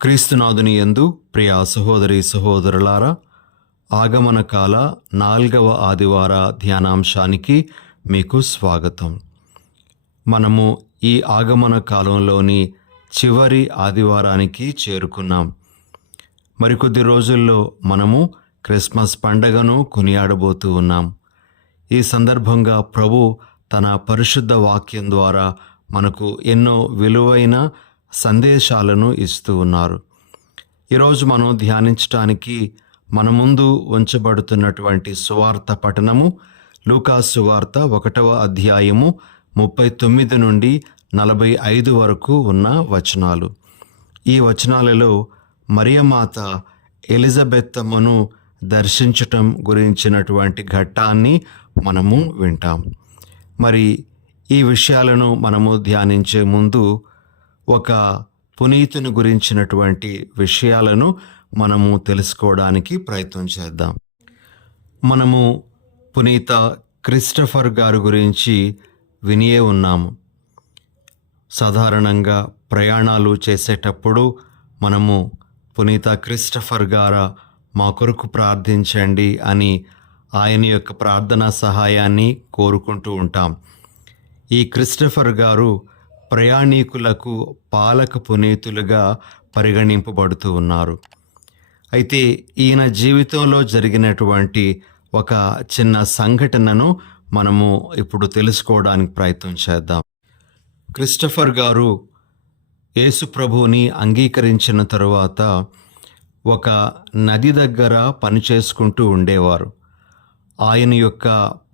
క్రీస్తునాథుని యందు ప్రియ సహోదరి సహోదరులారా, ఆగమన కాల 4వ ఆదివార ధ్యానాంశానికి మీకు స్వాగతం. మనము ఈ ఆగమన కాలంలోని చివరి ఆదివారానికి చేరుకున్నాం. మరికొద్ది రోజుల్లో మనము క్రిస్మస్ పండగను కొనియాడబోతూ ఉన్నాం. ఈ సందర్భంగా ప్రభు తన పరిశుద్ధ వాక్యం ద్వారా మనకు ఎన్నో విలువైన సందేశాలను ఇస్తూ ఉన్నారు. ఈరోజు మనం ధ్యానించటానికి మన ముందు ఉంచబడుతున్నటువంటి సువార్త పఠనము లూకాసు సువార్త 1వ అధ్యాయము 39 నుండి 45 వరకు ఉన్న వచనాలు. ఈ వచనాలలో మరియమాత ఎలిజబెత్తమ్మను దర్శించటం గురించినటువంటి ఘట్టాన్ని మనము వింటాం. మరి ఈ విషయాలను మనము ధ్యానించే ముందు ఒక పునీతుని గురించినటువంటి విషయాలను మనము తెలుసుకోవడానికి ప్రయత్నం చేద్దాం. మనము పునీత క్రిస్టఫర్ గారి గురించి వినియే ఉన్నాము. సాధారణంగా ప్రయాణాలు చేసేటప్పుడు మనము పునీత క్రిస్టఫర్ గారు మా కొరకు ప్రార్థించండి అని ఆయన యొక్క ప్రార్థనా సహాయాన్ని కోరుకుంటూ ఉంటాం. ఈ క్రిస్టఫర్ గారు ప్రయాణీకులకు పాలక పునీతులుగా పరిగణింపబడుతూ ఉన్నారు. అయితే ఈయన జీవితంలో జరిగినటువంటి ఒక చిన్న సంఘటనను మనము ఇప్పుడు తెలుసుకోవడానికి ప్రయత్నం చేద్దాం. క్రిస్టఫర్ గారు యేసు ప్రభువుని అంగీకరించిన తరువాత ఒక నది దగ్గర పని చేసుకుంటూ ఉండేవారు. ఆయన యొక్క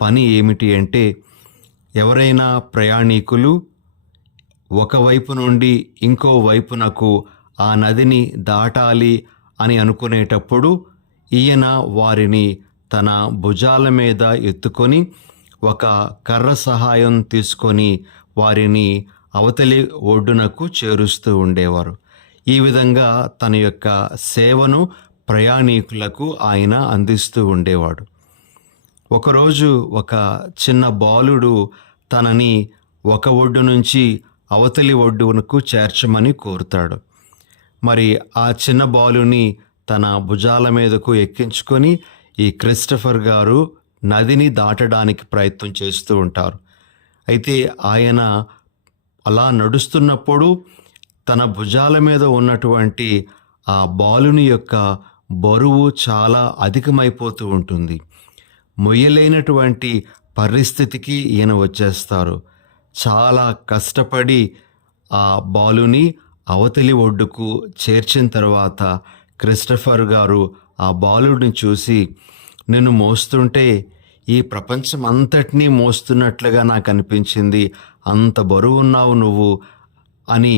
పని ఏమిటి అంటే, ఎవరైనా ప్రయాణీకులు ఒకవైపు నుండి ఇంకో వైపునకు ఆ నదిని దాటాలి అని అనుకునేటప్పుడు ఈయన వారిని తన భుజాల మీద ఎత్తుకొని ఒక కర్ర సహాయం తీసుకొని వారిని అవతలి ఒడ్డునకు చేరుస్తూ ఉండేవారు. ఈ విధంగా తన యొక్క సేవను ప్రయాణీకులకు ఆయన అందిస్తూ ఉండేవాడు. ఒకరోజు ఒక చిన్న బాలుడు తనని ఒక ఒడ్డు నుంచి అవతలి ఒడ్డునకు చేర్చమని కోరుతాడు. మరి ఆ చిన్న బాలుని తన భుజాల మీదకు ఎక్కించుకొని ఈ క్రిస్టఫర్ గారు నదిని దాటడానికి ప్రయత్నం చేస్తూ ఉంటారు. అయితే ఆయన అలా నడుస్తున్నప్పుడు తన భుజాల మీద ఉన్నటువంటి ఆ బాలుని యొక్క బరువు చాలా అధికమైపోతూ ఉంటుంది. మొయ్యలేనటువంటి పరిస్థితికి ఈయన వచ్చేస్తారు. చాలా కష్టపడి ఆ బాలుని అవతలి ఒడ్డుకు చేర్చిన తర్వాత క్రిస్టఫర్ గారు ఆ బాలుడిని చూసి, నిన్ను మోస్తుంటే ఈ ప్రపంచం అంతటినీ మోస్తున్నట్లుగా నాకు అనిపించింది, అంత బరువున్నావు నువ్వు అని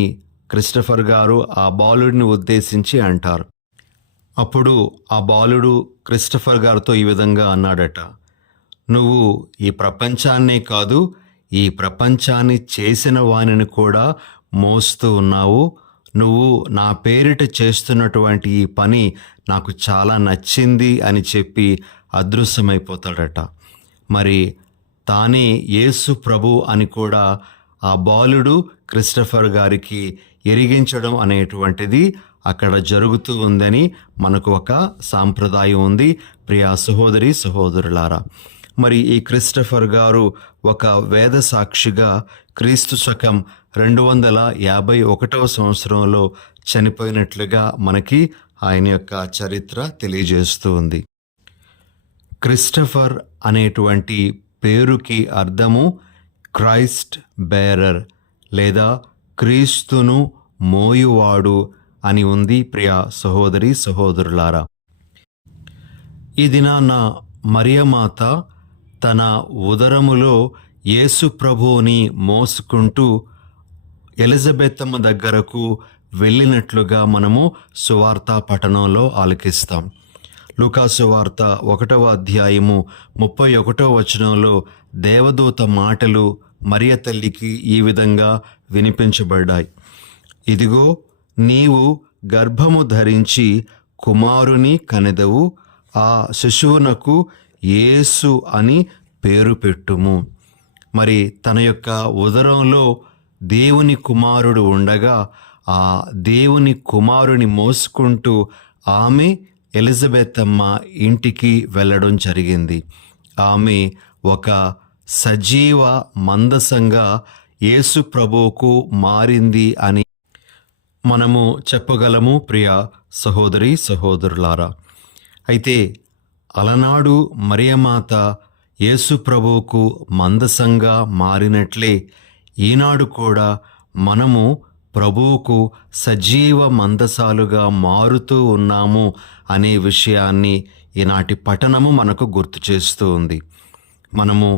క్రిస్టఫర్ గారు ఆ బాలుడిని ఉద్దేశించి అంటారు. అప్పుడు ఆ బాలుడు క్రిస్టఫర్ గారితో ఈ విధంగా అన్నాడట, నువ్వు ఈ ప్రపంచాన్నే కాదు, ఈ ప్రపంచాన్ని చేసిన వానిని కూడా మోస్తూ ఉన్నావు. నువ్వు నా పేరిట చేస్తున్నటువంటి ఈ పని నాకు చాలా నచ్చింది అని చెప్పి అదృశ్యమైపోతాడట. మరి తానే యేసు ప్రభు అని కూడా ఆ బాలుడు క్రిస్టఫర్ గారికి ఎరిగించడం అనేటువంటిది అక్కడ జరుగుతూ ఉందని మనకు ఒక సాంప్రదాయం ఉంది. ప్రియా సహోదరి సహోదరులారా, మరి ఈ క్రిస్టఫర్ గారు ఒక వేద సాక్షిగా క్రీస్తు శకం 251వ సంవత్సరంలో చనిపోయినట్లుగా మనకి ఆయన యొక్క చరిత్ర తెలియజేస్తూ ఉంది. క్రిస్టఫర్ అనేటువంటి పేరుకి అర్థము క్రైస్ట్ బేరర్ లేదా క్రీస్తును మోయువాడు అని ఉంది. ప్రియ సహోదరి సహోదరులారా, ఈ దినాన మరియమాత తన ఉదరములో యేసు ప్రభువుని మోసుకుంటూ ఎలిజబెత్తమ్మ దగ్గరకు వెళ్ళినట్లుగా మనము సువార్త పఠనంలో ఆలకిస్తాం. లూకాసు వార్త 1వ అధ్యాయము 31వ వచనంలో దేవదూత మాటలు మరియ తల్లికి ఈ విధంగా వినిపించబడ్డాయి. ఇదిగో, నీవు గర్భము ధరించి కుమారుని కనెదవు, ఆ శిశువునకు యేసు అని పేరు పెట్టుము. మరి తన యొక్క ఉదరంలో దేవుని కుమారుడు ఉండగా ఆ దేవుని కుమారుని మోసుకుంటూ ఆమె ఎలిజబెత్ అమ్మ ఇంటికి వెళ్ళడం జరిగింది. ఆమె ఒక సజీవ మందసంగా యేసు ప్రభువుకు మారింది అని మనము చెప్పగలము ప్రియ సహోదరి సహోదరులారా. అయితే అలనాడు మరియమాత యేసు ప్రభువుకు మందసంగా మారినట్లే ఈనాడు కూడా మనము ప్రభువుకు సజీవ మందసాలుగా మారుతూ ఉన్నాము అనే విషయాన్ని ఈనాటి పఠనము మనకు గుర్తు చేస్తూ ఉంది. మనము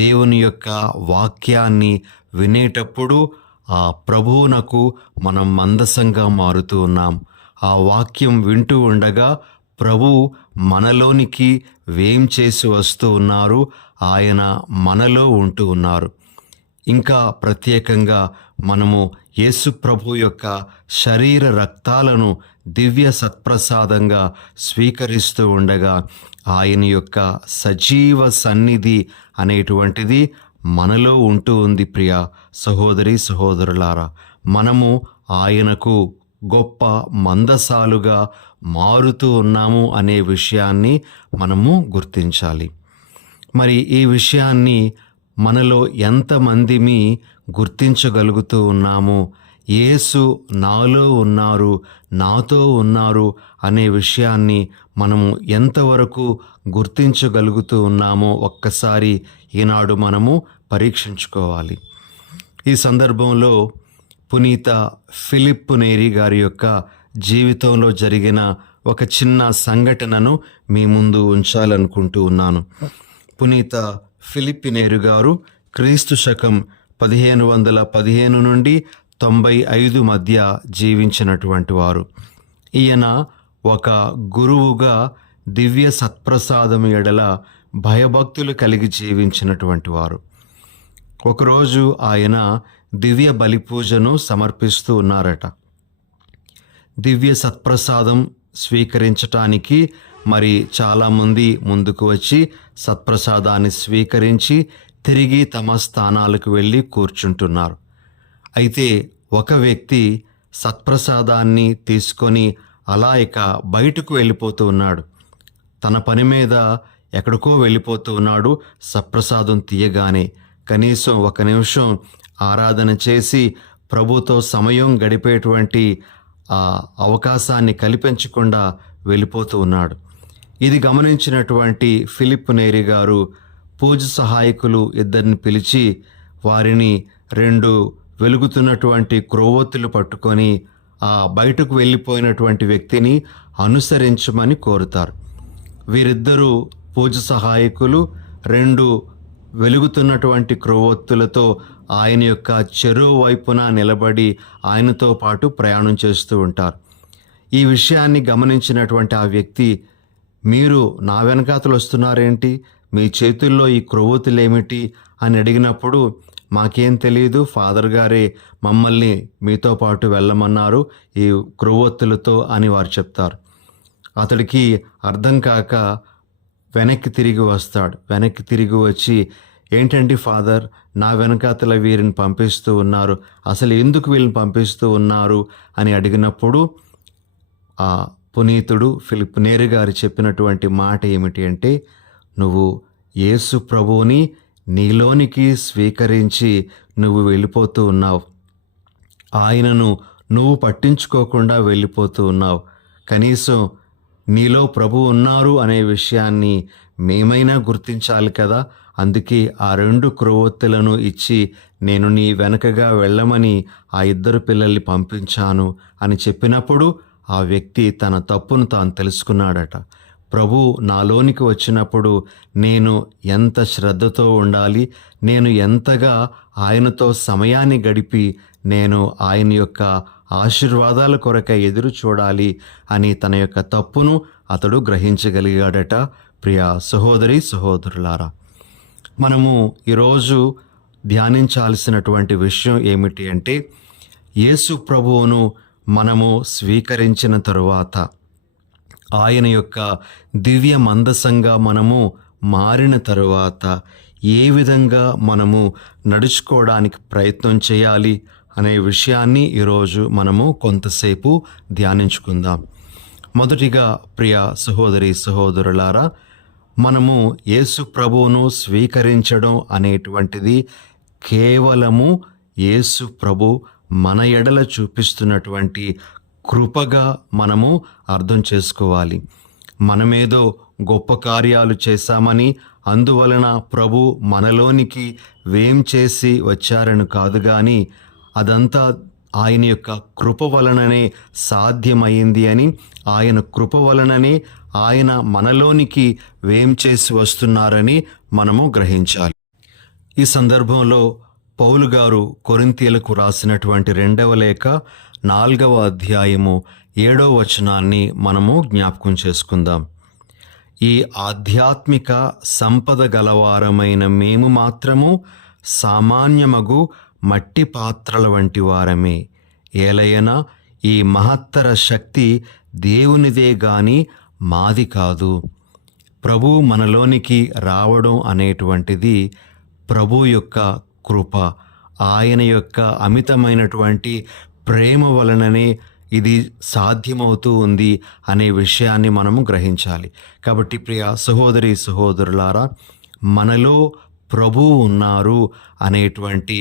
దేవుని యొక్క వాక్యాన్ని వినేటప్పుడు ఆ ప్రభువునకు మనం మందసంగా మారుతూ ఉన్నాం. ఆ వాక్యం వింటూ ఉండగా ప్రభువు మనలోనికి వేం చేసి వస్తూ ఉన్నారు. ఆయన మనలో ఉంటూ ఉన్నారు. ఇంకా ప్రత్యేకంగా మనము యేసు ప్రభు యొక్క శరీర రక్తాలను దివ్య సత్ప్రసాదంగా స్వీకరిస్తూ ఉండగా ఆయన యొక్క సజీవ సన్నిధి అనేటువంటిది మనలో ఉంటూ ఉంది. ప్రియ సహోదరి సహోదరులారా, మనము ఆయనకు గొప్ప మందసాలుగా మారుతూ ఉన్నాము అనే విషయాన్ని మనము గుర్తించాలి. మరి ఈ విషయాన్ని మనలో ఎంతమందిమి గుర్తించగలుగుతూ ఉన్నాము? యేసు నాలో ఉన్నారు, నాతో ఉన్నారు అనే విషయాన్ని మనము ఎంతవరకు గుర్తించగలుగుతూ ఉన్నామో ఒక్కసారి ఈనాడు మనము పరీక్షించుకోవాలి. ఈ సందర్భంలో పునీత ఫిలిప్ నేరి గారి యొక్క జీవితంలో జరిగిన ఒక చిన్న సంఘటనను మీ ముందు ఉంచాలనుకుంటూ ఉన్నాను. పునీత ఫిలిప్ నేరి గారు క్రీస్తు శకం 1515 నుండి 95 మధ్య జీవించినటువంటి వారు. ఈయన ఒక గురువుగా దివ్య సత్ప్రసాదం ఎడల భయభక్తులు కలిగి జీవించినటువంటి వారు. ఒకరోజు ఆయన దివ్య బలిపూజను సమర్పిస్తూ ఉన్నారట. దివ్య సత్ప్రసాదం స్వీకరించటానికి మరి చాలామంది ముందుకు వచ్చి సత్ప్రసాదాన్ని స్వీకరించి తిరిగి తమ స్థానాలకు వెళ్ళి కూర్చుంటున్నారు. అయితే ఒక వ్యక్తి సత్ప్రసాదాన్ని తీసుకొని అలా ఇక బయటకు వెళ్ళిపోతూ ఉన్నాడు. తన పని మీద ఎక్కడికో వెళ్ళిపోతూ ఉన్నాడు. సత్ప్రసాదం తీయగానే కనీసం 1 నిమిషం ఆరాధన చేసి ప్రభుతో సమయం గడిపేటువంటి ఆ అవకాశాన్ని కల్పించకుండా వెళ్ళిపోతూ ఉన్నాడు. ఇది గమనించినటువంటి ఫిలిప్ నేరి గారు పూజ సహాయకులు 2 పిలిచి వారిని 2 వెలుగుతున్నటువంటి క్రొవ్వొత్తులు పట్టుకొని ఆ బయటకు వెళ్ళిపోయినటువంటి వ్యక్తిని అనుసరించమని కోరుతారు. వీరిద్దరూ పూజ సహాయకులు 2 వెలుగుతున్నటువంటి క్రొవ్వొత్తులతో ఆయన యొక్క చెరువు వైపున నిలబడి ఆయనతో పాటు ప్రయాణం చేస్తూ ఉంటారు. ఈ విషయాన్ని గమనించినటువంటి ఆ వ్యక్తి, మీరు నా వెనకాతలు వస్తున్నారేంటి, మీ చేతుల్లో ఈ క్రొవ్వొత్తులేమిటి అని అడిగినప్పుడు, మాకేం తెలియదు, ఫాదర్ గారే మమ్మల్ని మీతో పాటు వెళ్ళమన్నారు ఈ క్రొవ్వొత్తులతో అని వారు చెప్తారు. అతడికి అర్థం కాక వెనక్కి తిరిగి వస్తాడు. వెనక్కి తిరిగి వచ్చి, ఏంటండి ఫాదర్, నా వెనకాతల వీరిని పంపిస్తూ ఉన్నారు, అసలు ఎందుకు వీళ్ళని పంపిస్తూ ఉన్నారు అని అడిగినప్పుడు ఆ పునీతుడు ఫిలిప్ నేరి గారు చెప్పినటువంటి మాట ఏమిటి అంటే, నువ్వు యేసు ప్రభువుని నీలోనికి స్వీకరించి నువ్వు వెళ్ళిపోతూ ఉన్నావు. ఆయనను నువ్వు పట్టించుకోకుండా వెళ్ళిపోతూ ఉన్నావు. కనీసం నీలో ప్రభు ఉన్నారు అనే విషయాన్ని మేమైనా గుర్తించాలి కదా. అందుకే ఆ 2 క్రొవ్వొత్తులను ఇచ్చి నేను నీ వెనకగా వెళ్ళమని ఆ 2 పిల్లల్ని పంపించాను అని చెప్పినప్పుడు ఆ వ్యక్తి తన తప్పును తాను తెలుసుకున్నాడట. ప్రభు నాలోనికి వచ్చినప్పుడు నేను ఎంత శ్రద్ధతో ఉండాలి, నేను ఎంతగా ఆయనతో సమయాన్ని గడిపి నేను ఆయన యొక్క ఆశీర్వాదాల కొరకై ఎదురు చూడాలి అని తన యొక్క తప్పును అతడు గ్రహించగలిగాడట. ప్రియ సహోదరి సహోదరులారా, మనము ఈరోజు ధ్యానించాల్సినటువంటి విషయం ఏమిటి అంటే, యేసు ప్రభువును మనము స్వీకరించిన తరువాత ఆయన యొక్క దివ్య మందసంగా మనము మారిన తరువాత ఏ విధంగా మనము నడుచుకోవడానికి ప్రయత్నం చేయాలి, అనే విషయాన్ని ఈరోజు మనము కొంతసేపు ధ్యానించుకుందాం. మొదటిగా ప్రియ సహోదరి సహోదరులారా, మనము యేసు ప్రభువును స్వీకరించడం అనేటువంటిది కేవలము యేసు ప్రభు మన ఎడల చూపిస్తున్నటువంటి కృపగా మనము అర్థం చేసుకోవాలి. మనమేదో గొప్ప కార్యాలు చేశామని, అందువలన ప్రభు మనలోనికి వేం చేసి వచ్చారని కాదు, కానీ అదంతా ఆయన యొక్క కృప వలననే సాధ్యమైంది అని, ఆయన కృప వలననే ఆయన మనలోనికి వేం చేసి వస్తున్నారని మనము గ్రహించాలి. ఈ సందర్భంలో పౌలు గారు కొరింథీయులకు రాసినటువంటి 2వ లేఖ 4వ అధ్యాయము 7వ వచనాన్ని మనము జ్ఞాపకం చేసుకుందాం. ఈ ఆధ్యాత్మిక సంపద గలవారమైన మేము మాత్రము సామాన్యమగు మట్టి పాత్రల వంటి వారమే. ఏలయనా ఈ మహత్తర శక్తి దేవునిదే గాని మాది కాదు. ప్రభు మనలోనికి రావడం అనేటువంటిది ప్రభు యొక్క కృప, ఆయన యొక్క అమితమైనటువంటి ప్రేమ వలననే ఇది సాధ్యమవుతూ ఉంది అనే విషయాన్ని మనము గ్రహించాలి. కాబట్టి ప్రియ సహోదరి సహోదరులారా, మనలో ప్రభువు ఉన్నారు అనేటువంటి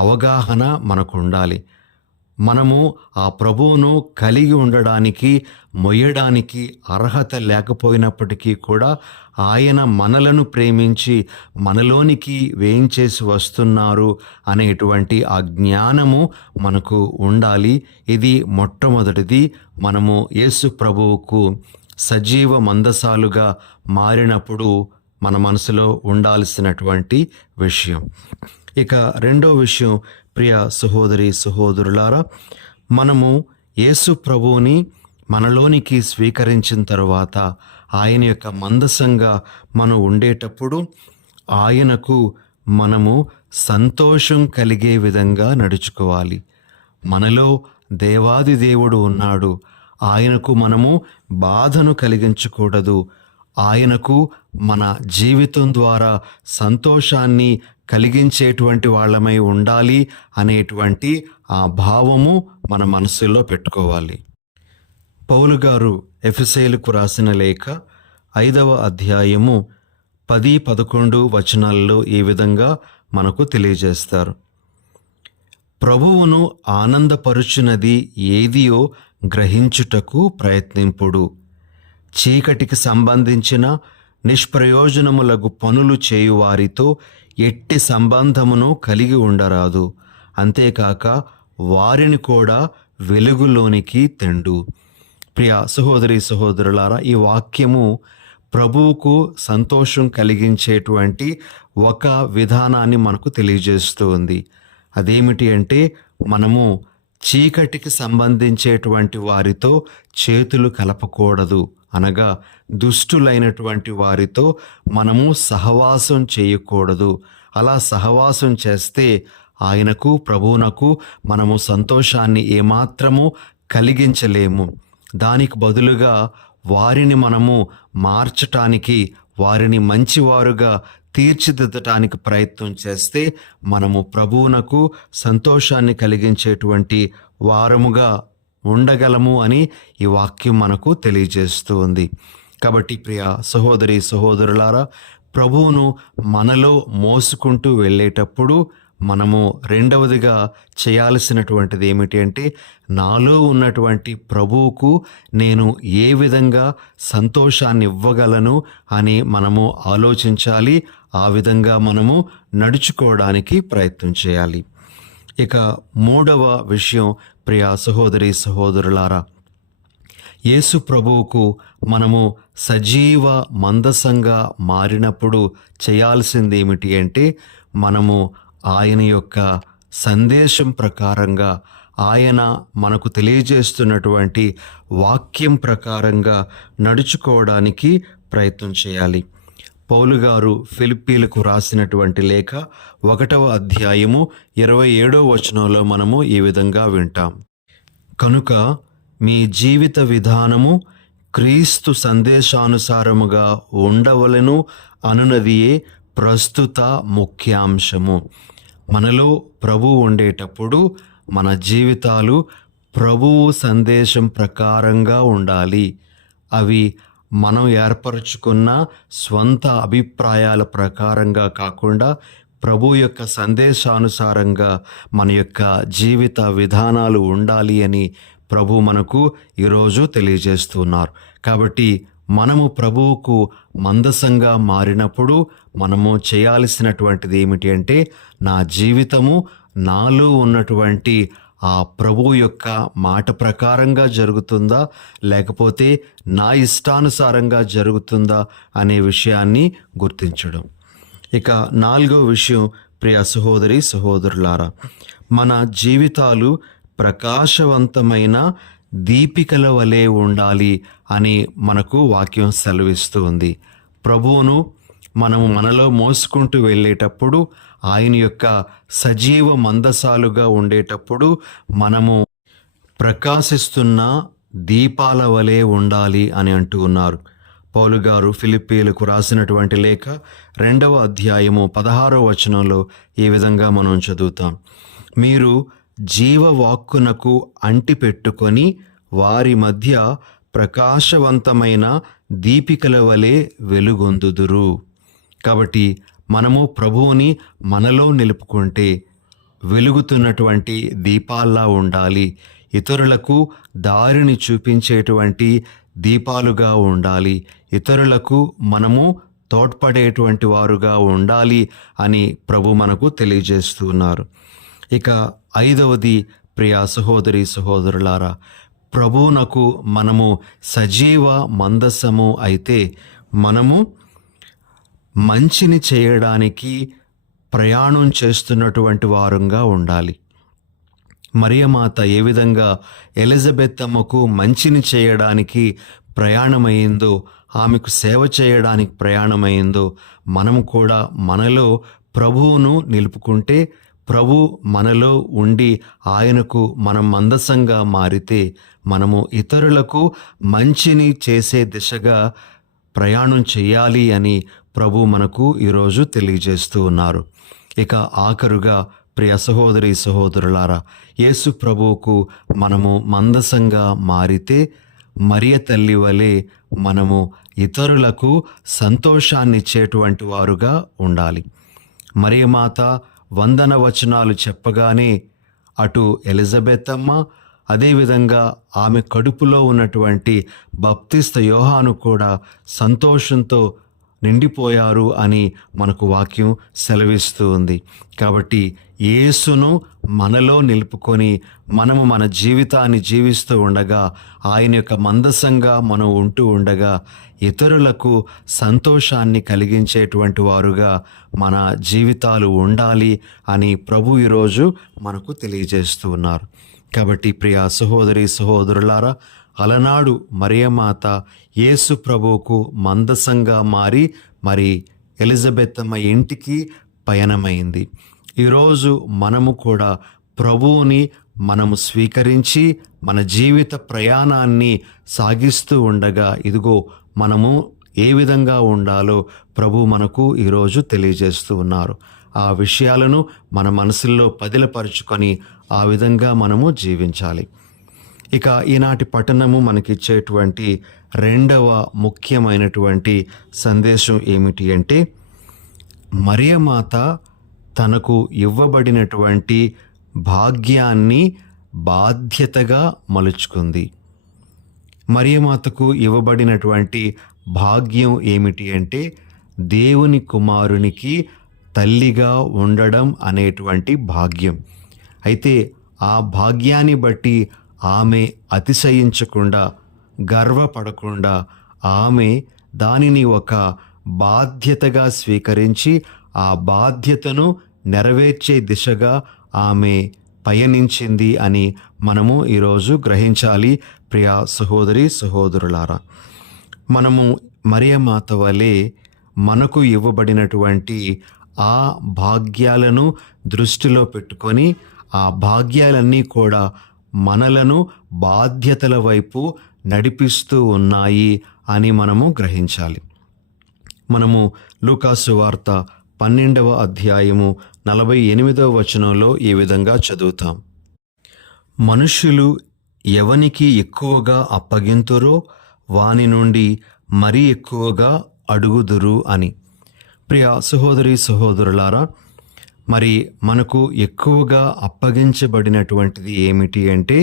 అవగాహన మనకు ఉండాలి. మనము ఆ ప్రభువును కలిగి ఉండడానికి, మొయ్యడానికి అర్హత లేకపోయినప్పటికీ కూడా ఆయన మనలను ప్రేమించి మనలోనికి వేయించేసి వస్తున్నారు అనేటువంటి ఆ జ్ఞానము మనకు ఉండాలి. ఇది మొట్టమొదటిది. మనము యేసు ప్రభువుకు సజీవ మందసాలుగా మారినప్పుడు మన మనసులో ఉండాల్సినటువంటి విషయం. ఇక రెండో విషయం, ప్రియ సహోదరి సహోదరులారా, మనము యేసు ప్రభువుని మనలోనికి స్వీకరించిన తర్వాత ఆయన యొక్క మందసంగా మనం ఉండేటప్పుడు ఆయనకు మనము సంతోషం కలిగే విధంగా నడుచుకోవాలి. మనలో దేవాది దేవుడు ఉన్నాడు, ఆయనకు మనము బాధను కలిగించకూడదు. ఆయనకు మన జీవితం ద్వారా సంతోషాన్ని కలిగించేటువంటి వాళ్ళమై ఉండాలి అనేటువంటి ఆ భావము మన మనసులో పెట్టుకోవాలి. పౌలు గారు ఎఫెసీయులకు రాసిన లేఖ 5వ అధ్యాయము 10-11 వచనాల్లో ఈ విధంగా మనకు తెలియజేస్తారు. ప్రభువును ఆనందపరుచున్నది ఏదియో గ్రహించుటకు ప్రయత్నింపుడు. చీకటికి సంబంధించిన నిష్ప్రయోజనములగు పనులు చేయువారితో ఎట్టి సంబంధమును కలిగి ఉండరాదు. అంతేకాక వారిని కూడా వెలుగులోనికి తెండు. ప్రియ సహోదరి సహోదరులారా, ఈ వాక్యము ప్రభువుకు సంతోషం కలిగించేటువంటి ఒక విధానాన్ని మనకు తెలియజేస్తూ ఉంది. అదేమిటి అంటే, మనము చీకటికి సంబంధించేటువంటి వారితో చేతులు కలపకూడదు, అనగా దుష్టులైనటువంటి వారితో మనము సహవాసం చేయకూడదు. అలా సహవాసం చేస్తే ఆయనకు ప్రభువునకు మనము సంతోషాన్ని ఏమాత్రము కలిగించలేము. దానికి బదులుగా వారిని మనము మార్చటానికి, వారిని మంచివారుగా తీర్చిదిద్దటానికి ప్రయత్నం చేస్తే మనము ప్రభువునకు సంతోషాన్ని కలిగించేటువంటి వారముగా ఉండగలము అని ఈ వాక్యం మనకు తెలియజేస్తూ ఉంది. కాబట్టి ప్రియ సహోదరి సహోదరులారా, ప్రభువును మనలో మోసుకుంటూ వెళ్ళేటప్పుడు మనము రెండవదిగా చేయాల్సినటువంటిది ఏమిటి అంటే, నాలో ఉన్నటువంటి ప్రభువుకు నేను ఏ విధంగా సంతోషాన్ని ఇవ్వగలను అని మనము ఆలోచించాలి. ఆ విధంగా మనము నడుచుకోవడానికి ప్రయత్నం చేయాలి. ఇక మూడవ విషయం, ప్రియ సహోదరి సహోదరులారా, యేసు ప్రభువుకు మనము సజీవ మందసంగా మారినప్పుడు చేయాల్సింది ఏమిటి అంటే, మనము ఆయన యొక్క సందేశం ప్రకారంగా, ఆయన మనకు తెలియజేస్తున్నటువంటి వాక్యం ప్రకారంగా నడుచుకోవడానికి ప్రయత్నం చేయాలి. పౌలు గారు ఫిలిప్పీలకు రాసినటువంటి లేఖ 1వ అధ్యాయము 27వ వచనంలో మనము ఈ విధంగా వింటాం. కనుక మీ జీవిత విధానము క్రీస్తు సందేశానుసారముగా ఉండవలెను అనునదియే ప్రస్తుత ముఖ్యాంశము. మనలో ప్రభువు ఉండేటప్పుడు మన జీవితాలు ప్రభువు సందేశం ప్రకారంగా ఉండాలి. అవి మనం ఏర్పరచుకున్న స్వంత అభిప్రాయాల ప్రకారంగా కాకుండా ప్రభు యొక్క సందేశానుసారంగా మన యొక్క జీవిత విధానాలు ఉండాలి అని ప్రభు మనకు ఈరోజు తెలియజేస్తున్నారు. కాబట్టి మనము ప్రభువుకు మందసంగా మారినప్పుడు మనము చేయాల్సినటువంటిది ఏమిటి అంటే, నా జీవితము నాలో ఉన్నటువంటి ఆ ప్రభువు యొక్క మాట ప్రకారంగా జరుగుతుందా, లేకపోతే నా ఇష్టానుసారంగా జరుగుతుందా అనే విషయాన్ని గుర్తించడం. ఇక 4వ విషయం, ప్రియ సహోదరి సహోదరులారా, మన జీవితాలు ప్రకాశవంతమైన దీపికల వలె ఉండాలి అని మనకు వాక్యం సెలవిస్తూ ఉంది. ప్రభువును మనము మనలో మోసుకుంటూ వెళ్ళేటప్పుడు, ఆయన యొక్క సజీవ మందసాలుగా ఉండేటప్పుడు మనము ప్రకాశిస్తున్న దీపాల వలె ఉండాలి అని అంటూ ఉన్నారు. పౌలు గారు ఫిలిప్పీలకు రాసినటువంటి లేఖ 2వ అధ్యాయము 16వ వచనంలో ఈ విధంగా మనం చదువుతాం. మీరు జీవవాక్కునకు అంటిపెట్టుకొని వారి మధ్య ప్రకాశవంతమైన దీపికల వలె వెలుగొందుదురు. కాబట్టి మనము ప్రభువుని మనలో నిలుపుకుంటే వెలుగుతున్నటువంటి దీపాల్లా ఉండాలి. ఇతరులకు దారిని చూపించేటువంటి దీపాలుగా ఉండాలి. ఇతరులకు మనము తోడ్పడేటువంటి వారుగా ఉండాలి అని ప్రభు మనకు తెలియజేస్తున్నారు. ఇక 5వది, ప్రియ సహోదరి సహోదరులారా, ప్రభువునకు మనము సజీవ మందసము అయితే మనము మంచిని చేయడానికి ప్రయాణం చేస్తున్నటువంటి వారంగా ఉండాలి. మరియమాత ఏ విధంగా ఎలిజబెత్ అమ్మకు మంచిని చేయడానికి ప్రయాణమైందో, ఆమెకు సేవ చేయడానికి ప్రయాణమైందో, మనము కూడా మనలో ప్రభువును నిలుపుకుంటే, ప్రభు మనలో ఉండి ఆయనకు మనం మందసంగా మారితే మనము ఇతరులకు మంచిని చేసే దిశగా ప్రయాణం చేయాలి అని ప్రభు మనకు ఈరోజు తెలియజేస్తూ ఉన్నారు. ఇక ఆఖరుగా, ప్రియ సహోదరి సహోదరులారా, యేసు ప్రభువుకు మనము మందసంగా మారితే మరియ తల్లి వలె మనము ఇతరులకు సంతోషాన్నిచ్చేటువంటి వారుగా ఉండాలి. మరియమాత వందన వచనాలు చెప్పగానే అటు ఎలిజబెత్ అమ్మ, అదేవిధంగా ఆమె కడుపులో ఉన్నటువంటి బప్తిస్త యోహాను కూడా సంతోషంతో నిండిపోయారు అని మనకు వాక్యం సెలవిస్తూ ఉంది. కాబట్టి యేసును మనలో నిలుపుకొని మనము మన జీవితాన్ని జీవిస్తూ ఉండగా, ఆయన యొక్క మందసంగా మనం ఉంటూ ఉండగా, ఇతరులకు సంతోషాన్ని కలిగించేటువంటి వారుగా మన జీవితాలు ఉండాలి అని ప్రభు ఈరోజు మనకు తెలియజేస్తూ ఉన్నారు. కాబట్టి ప్రియ సహోదరి సహోదరులారా, అలనాడు మరియమాత యేసు ప్రభువుకు మందసంగా మారి మరి ఎలిజబెత్ అమ్మ ఇంటికి పయనమైంది. ఈరోజు మనము కూడా ప్రభువుని మనము స్వీకరించి మన జీవిత ప్రయాణాన్ని సాగిస్తూ ఉండగా, ఇదిగో మనము ఏ విధంగా ఉండాలో ప్రభు మనకు ఈరోజు తెలియజేస్తూ ఉన్నారు. ఆ విషయాలను మన మనసుల్లో పదిలపరుచుకొని ఆ విధంగా మనము జీవించాలి. ఇక ఈనాటి పఠనము మనకిచ్చేటువంటి 2వ ముఖ్యమైనటువంటి సందేశం ఏమిటి అంటే, మరియమాత తనకు ఇవ్వబడినటువంటి భాగ్యాన్ని బాధ్యతగా మలుచుకుంది. మరియమాతకు ఇవ్వబడినటువంటి భాగ్యం ఏమిటి అంటే, దేవుని కుమారునికి తల్లిగా ఉండడం అనేటువంటి భాగ్యం. అయితే ఆ భాగ్యాన్ని బట్టి ఆమె అతిశయించకుండా, గర్వపడకుండా, ఆమె దానిని ఒక బాధ్యతగా స్వీకరించి ఆ బాధ్యతను నెరవేర్చే దిశగా ఆమె పయనించింది అని మనము ఈరోజు గ్రహించాలి. ప్రియ సహోదరి సహోదరులారా, మనము మరియమాత వలె మనకు ఇవ్వబడినటువంటి ఆ భాగ్యాలను దృష్టిలో పెట్టుకొని ఆ భాగ్యాలన్నీ కూడా మనలను బాధ్యతల వైపు నడిపిస్తూ ఉన్నాయి అని మనము గ్రహించాలి. మనము లూకాసు వార్త 12వ అధ్యాయము 48వ వచనంలో ఈ విధంగా చదువుతాం. మనుష్యులు ఎవనికి ఎక్కువగా అప్పగింతురో వాని నుండి మరీ ఎక్కువగా అడుగుదురు అని. ప్రియ సహోదరి సహోదరులారా, మరి మనకు ఎక్కువగా అప్పగించబడినటువంటిది ఏమిటి అంటే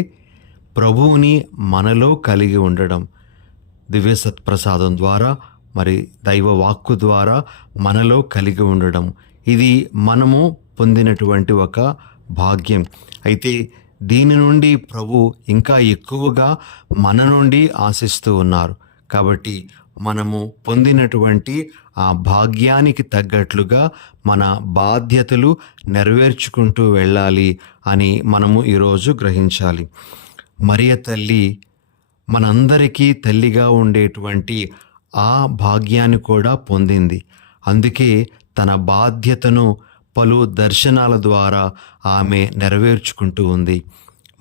ప్రభువుని మనలో కలిగి ఉండడం. దివ్య సత్ప్రసాదం ద్వారా, మరి దైవ వాక్కు ద్వారా మనలో కలిగి ఉండడం, ఇది మనము పొందినటువంటి ఒక భాగ్యం. అయితే దీని నుండి ప్రభు ఇంకా ఎక్కువగా మన నుండి ఆశిస్తూ ఉన్నారు. కాబట్టి మనము పొందినటువంటి ఆ భాగ్యానికి తగ్గట్లుగా మన బాధ్యతలు నెరవేర్చుకుంటూ వెళ్ళాలి అని మనము ఈరోజు గ్రహించాలి. మరియ తల్లి మనందరికీ తల్లిగా ఉండేటువంటి ఆ భాగ్యాన్ని కూడా పొందింది. అందుకే తన బాధ్యతను పలు దర్శనాల ద్వారా ఆమె నెరవేర్చుకుంటూ ఉంది.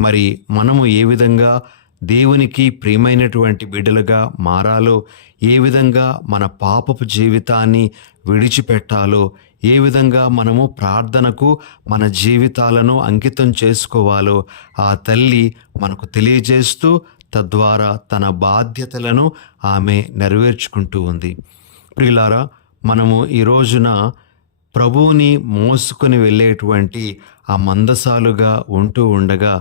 మరి మనము ఏ విధంగా దేవునికి ప్రియమైనటువంటి బిడ్డలుగా మారాలో, ఏ విధంగా మన పాపపు జీవితాన్ని విడిచిపెట్టాలో, ఏ విధంగా మనము ప్రార్థనకు మన జీవితాలను అంకితం చేసుకోవాలో ఆ తల్లి మనకు తెలియజేస్తూ తద్వారా తన బాధ్యతలను ఆమె నెరవేర్చుకుంటూ ఉంది. ప్రియులారా, మనము ఈ రోజున ప్రభువుని మోసుకొని వెళ్ళేటువంటి ఆ మందసాలుగా ఉంటూ ఉండగా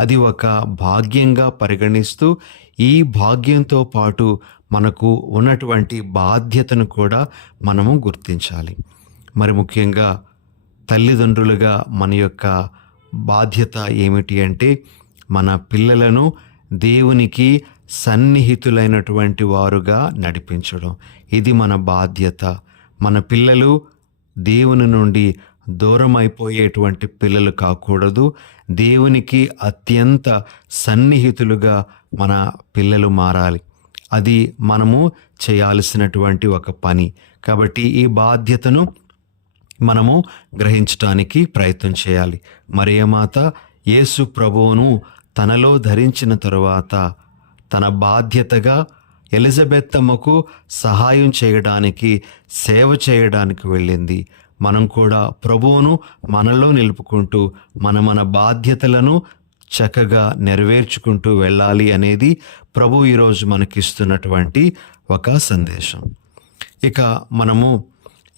అది ఒక భాగ్యంగా పరిగణిస్తూ ఈ భాగ్యంతో పాటు మనకు ఉన్నటువంటి బాధ్యతను కూడా మనము గుర్తించాలి. మరి ముఖ్యంగా తల్లిదండ్రులుగా మన యొక్క బాధ్యత ఏమిటి అంటే మన పిల్లలను దేవునికి సన్నిహితులైనటువంటి వారుగా నడిపించడం. ఇది మన బాధ్యత. మన పిల్లలు దేవుని నుండి దూరం అయిపోయేటువంటి పిల్లలు కాకూడదు. దేవునికి అత్యంత సన్నిహితులుగా మన పిల్లలు మారాలి. అది మనము చేయాల్సినటువంటి ఒక పని. కాబట్టి ఈ బాధ్యతను మనము గ్రహించడానికి ప్రయత్నం చేయాలి. మరియమాత యేసు ప్రభువును తనలో ధరించిన తరువాత తన బాధ్యతగా ఎలిజబెత్ అమ్మకు సహాయం చేయడానికి, సేవ చేయడానికి వెళ్ళింది. మనం కూడా ప్రభువును మనలో నిలుపుకుంటూ మన బాధ్యతలను చక్కగా నెరవేర్చుకుంటూ వెళ్ళాలి అనేది ప్రభు ఈరోజు మనకిస్తున్నటువంటి ఒక సందేశం. ఇక మనము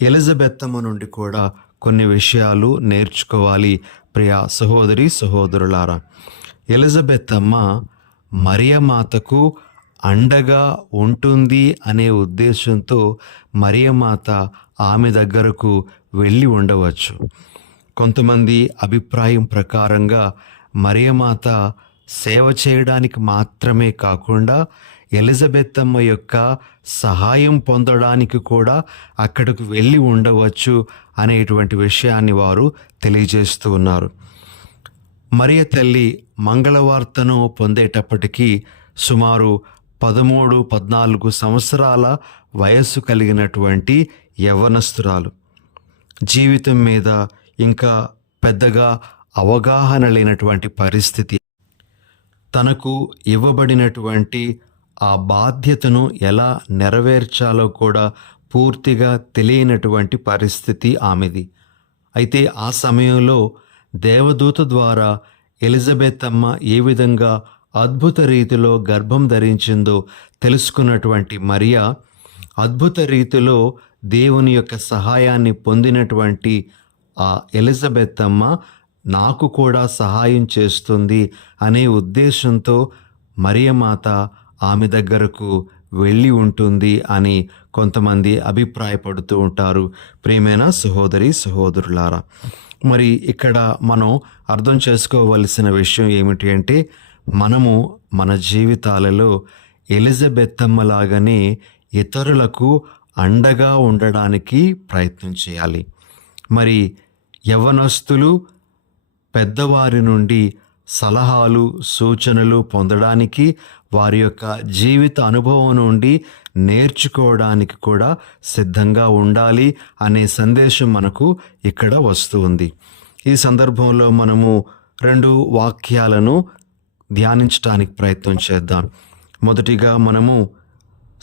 ఎలిజబెత్ అమ్మ నుండి కూడా కొన్ని విషయాలు నేర్చుకోవాలి. ప్రియ సహోదరి సహోదరులారా, ఎలిజబెత్ అమ్మ మరియమాతకు అండగా ఉంటుంది అనే ఉద్దేశంతో మరియమాత ఆమె దగ్గరకు వెళ్ళి ఉండవచ్చు. కొంతమంది అభిప్రాయం ప్రకారంగా మరియమాత సేవ చేయడానికి మాత్రమే కాకుండా ఎలిజబెత్ అమ్మ యొక్క సహాయం పొందడానికి కూడా అక్కడికి వెళ్ళి ఉండవచ్చు అనేటువంటి విషయాన్ని వారు తెలియజేస్తూ ఉన్నారు. మరియ తల్లి మంగళవార్తను పొందేటప్పటికీ సుమారు 13-14 సంవత్సరాల వయస్సు కలిగినటువంటి యవ్వనస్తురాలు. జీవితం మీద ఇంకా పెద్దగా అవగాహన లేనటువంటి పరిస్థితి. తనకు ఇవ్వబడినటువంటి ఆ బాధ్యతను ఎలా నెరవేర్చాలో కూడా పూర్తిగా తెలియనటువంటి పరిస్థితి ఆమెది. అయితే ఆ సమయంలో దేవదూత ద్వారా ఎలిజబెత్ అమ్మ ఏ విధంగా అద్భుత రీతిలో గర్భం ధరించిందో తెలుసుకున్నటువంటి మరియా అద్భుత రీతిలో దేవుని యొక్క సహాయాన్ని పొందినటువంటి ఆ ఎలిజబెత్ అమ్మ నాకు కూడా సహాయం చేస్తుంది అనే ఉద్దేశంతో మరియమాత ఆమె దగ్గరకు వెళ్ళి ఉంటుంది అని కొంతమంది అభిప్రాయపడుతూ ఉంటారు. ప్రియమైన సహోదరి సహోదరులారా, మరి ఇక్కడ మనం అర్థం చేసుకోవలసిన విషయం ఏమిటి అంటే మనము మన జీవితాలలో ఎలిజబెత్ అమ్మలాగానే ఇతరులకు అండగా ఉండడానికి ప్రయత్నం చేయాలి. మరి యవ్వనస్తులు పెద్దవారి నుండి సలహాలు సూచనలు పొందడానికి, వారి యొక్క జీవిత అనుభవం నుండి నేర్చుకోవడానికి కూడా సిద్ధంగా ఉండాలి అనే సందేశం మనకు ఇక్కడ వస్తూ ఉంది. ఈ సందర్భంలో మనము 2 వాక్యాలను ధ్యానించడానికి ప్రయత్నం చేద్దాం. మొదటిగా మనము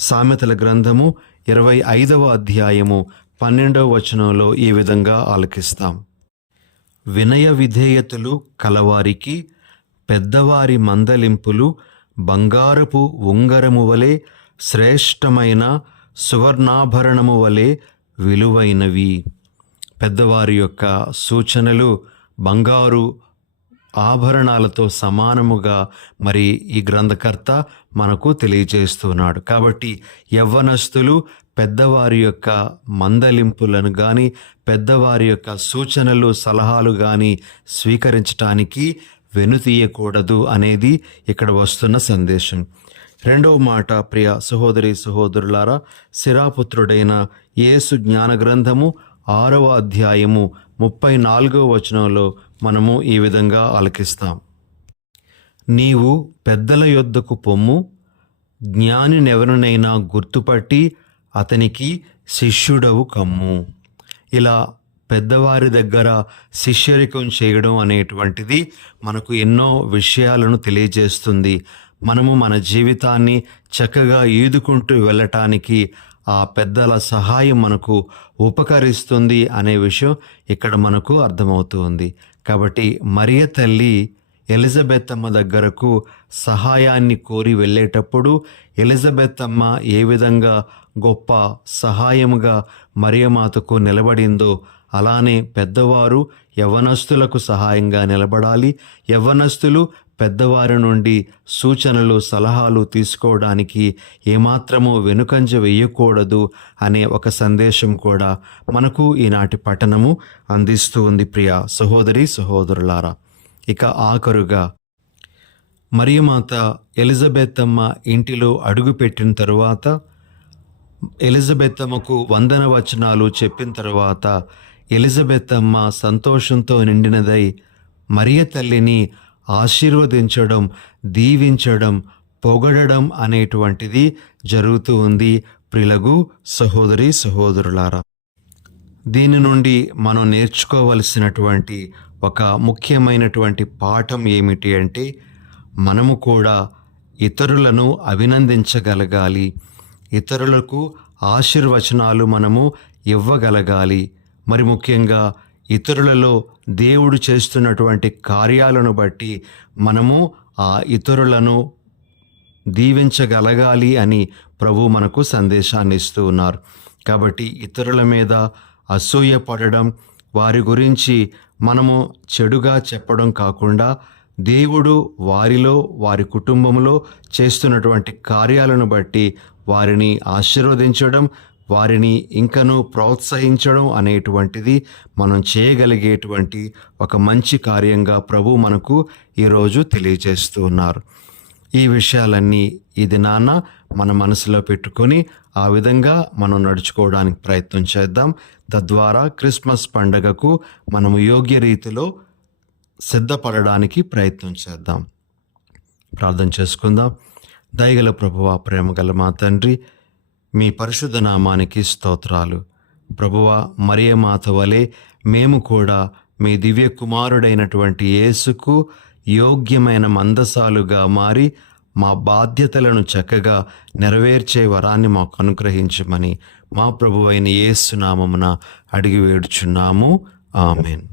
సామెతల గ్రంథము 25వ అధ్యాయము 12వ వచనంలో ఈ విధంగా ఆలకిస్తాం. వినయ విధేయతలు కలవారికి పెద్దవారి మందలింపులు బంగారపు ఉంగరము వలె శ్రేష్టమైన సువర్ణాభరణము వలె విలువైనవి. పెద్దవారి యొక్క సూచనలు బంగారు ఆభరణాలతో సమానముగా మరి ఈ గ్రంథకర్త మనకు తెలియజేస్తున్నాడు. కాబట్టి యవ్వనస్తులు పెద్దవారి యొక్క మందలింపులను కానీ పెద్దవారి యొక్క సూచనలు సలహాలు కానీ స్వీకరించటానికి వెనుతీయకూడదు అనేది ఇక్కడ వస్తున్న సందేశం. రెండవ మాట, ప్రియ సహోదరి సహోదరులారా, శిరాపుత్రుడైన యేసు జ్ఞాన గ్రంథము 6వ అధ్యాయము 34వ వచనంలో మనము ఈ విధంగా ఆలకిస్తాం. నీవు పెద్దల యొద్దకు పొమ్ము, జ్ఞానినెవరినైనా గుర్తుపట్టి అతనికి శిష్యుడవు కమ్ము. ఇలా పెద్దవారి దగ్గర శిష్యరికం చేయడం అనేటువంటిది మనకు ఎన్నో విషయాలను తెలియజేస్తుంది. మనము మన జీవితాన్ని చక్కగా ఈదుకుంటూ వెళ్ళటానికి ఆ పెద్దల సహాయం మనకు ఉపకరిస్తుంది అనే విషయం ఇక్కడ మనకు అర్థమవుతుంది. కాబట్టి మరియ తల్లి ఎలిజబెత్ అమ్మ దగ్గరకు సహాయాన్ని కోరి వెళ్ళేటప్పుడు ఎలిజబెత్ అమ్మ ఏ విధంగా గొప్ప సహాయముగా మరియమాతకు నిలబడిందో అలానే పెద్దవారు యవ్వనస్తులకు సహాయంగా నిలబడాలి. యవ్వనస్తులు పెద్దవారి నుండి సూచనలు సలహాలు తీసుకోవడానికి ఏమాత్రము వెనుకంజ వేయకూడదు అనే ఒక సందేశం కూడా మనకు ఈనాటి పఠనము అందిస్తూ ఉంది. ప్రియ సహోదరి సహోదరులారా, ఇక ఆఖరుగా మరియమాత ఎలిజబెత్ అమ్మ ఇంటిలో అడుగుపెట్టిన తరువాత ఎలిజబెత్ అమ్మకు వందన వచనాలు చెప్పిన తర్వాత ఎలిజబెత్ అమ్మ సంతోషంతో నిండినదై మరియ తల్లిని ఆశీర్వదించడం, దీవించడం, పొగడడం అనేటువంటిది జరుగుతూ ఉంది. ప్రిలగు సహోదరి సహోదరులారా, దీని నుండి మనం నేర్చుకోవలసినటువంటి ఒక ముఖ్యమైనటువంటి పాఠం ఏమిటి అంటే మనము కూడా ఇతరులను అభినందించగలగాలి, ఇతరులకు ఆశీర్వచనాలు మనము ఇవ్వగలగాలి. మరి ముఖ్యంగా ఇతరులలో దేవుడు చేస్తున్నటువంటి కార్యాలను బట్టి మనము ఆ ఇతరులను దీవించగలగాలి అని ప్రభు మనకు సందేశాన్ని ఇస్తూ ఉన్నారు. కాబట్టి ఇతరుల మీద అసూయ పడడం, వారి గురించి మనము చెడుగా చెప్పడం కాకుండా దేవుడు వారిలో వారి కుటుంబంలో చేస్తున్నటువంటి కార్యాలను బట్టి వారిని ఆశీర్వదించడం, వారిని ఇంకనూ ప్రోత్సహించడం అనేటువంటిది మనం చేయగలిగేటువంటి ఒక మంచి కార్యంగా ప్రభు మనకు ఈరోజు తెలియజేస్తూ ఉన్నారు. ఈ విషయాలన్నీ ఈ దినాన మన మనసులో పెట్టుకొని ఆ విధంగా మనం నడుచుకోవడానికి ప్రయత్నం చేద్దాం. తద్వారా క్రిస్మస్ పండగకు మనము యోగ్య రీతిలో సిద్ధపడడానికి ప్రయత్నం చేద్దాం. ప్రార్థన చేసుకుందాం. దయగల ప్రభువా, ప్రేమగల మా తండ్రి, మీ పరిశుద్ధ నామానికి స్తోత్రాలు. ప్రభువా, మరియమాత వలె మేము కూడా మీ దివ్య కుమారుడైనటువంటి యేసుకు యోగ్యమైన మందసాలుగా మారి మా బాధ్యతలను చక్కగా నెరవేర్చే వరాన్ని మాకు అనుగ్రహించమని మా ప్రభువైన యేసు నామమున అడిగి వేడుచున్నాము. ఆమేన్.